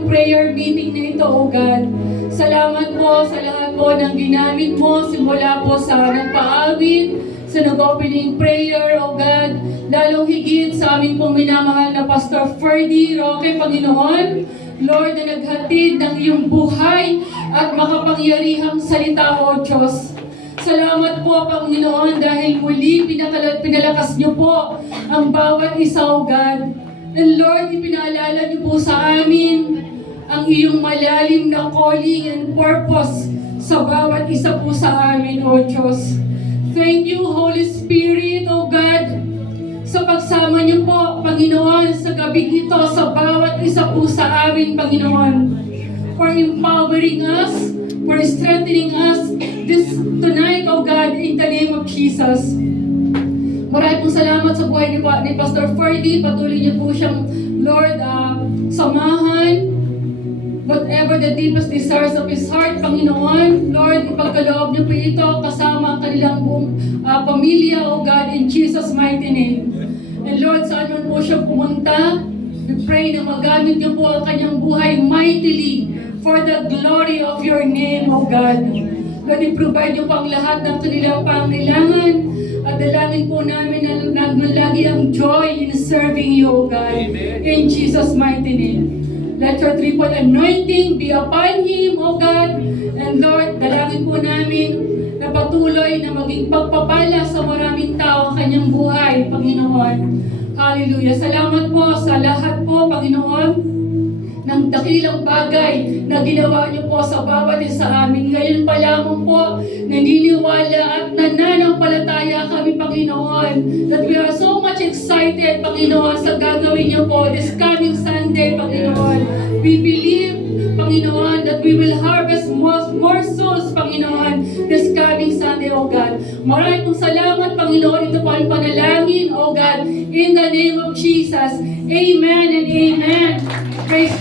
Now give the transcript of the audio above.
opening prayer meeting na ito, O God. Salamat po sa lahat po ng ginamit mo, simula po sa nagpaawit, sa nag-opening prayer, O God. Lalong higit sa aming pong minamahal na Pastor Ferdy Roque, Panginoon. Lord, na naghatid ng iyong buhay at makapangyarihang salita, O Diyos. Salamat po, Panginoon, dahil muli pinalakas niyo po ang bawat isa, O God. And Lord, ipinaalala niyo po sa amin ang iyong malalim na calling and purpose sa bawat isa po sa amin, O Diyos. Thank you, Holy Spirit, O God, sa pagsama niyo po, Panginoon, sa gabi ito, sa bawat isa po sa amin, Panginoon, for empowering us, for strengthening us this tonight, O God, in the name of Jesus. Maraming pong salamat sa buhay ni Pastor Ferdy. Patuloy niyo po siyang, Lord, samahan whatever the deepest desires of his heart, Panginoon. Lord, ipagkaloob niyo po ito kasama ang kanilang buong pamilya, O God, in Jesus' mighty name. And Lord, saan man po siya pumunta, we pray na magamit niyo po ang kanyang buhay mightily for the glory of your name, O God. Lord, i-provide niyo po ang lahat ng kanilang pangailangan. At dalangin po namin na lagi ang joy in serving you, O God. Amen. In Jesus' mighty name. Let your triple anointing be upon him, O God. And Lord, dalangin po namin na patuloy na maging pagpapala sa maraming tao ang kanyang buhay, Panginoon. Hallelujah. Salamat po sa lahat po, Panginoon, ng dakilang bagay na ginawa niyo po sa bawat isa amin. Ngayon pa lamang po, naniniwala at nananampalataya kami, Panginoon, that we are so much excited, Panginoon, sa gagawin niyo po this coming Sunday, Panginoon. We believe, Panginoon, that we will harvest more souls, Panginoon, this coming Sunday, O God. Maraming pong salamat, Panginoon. Ito po ang panalangin, O God, in the name of Jesus. Amen and amen. Praise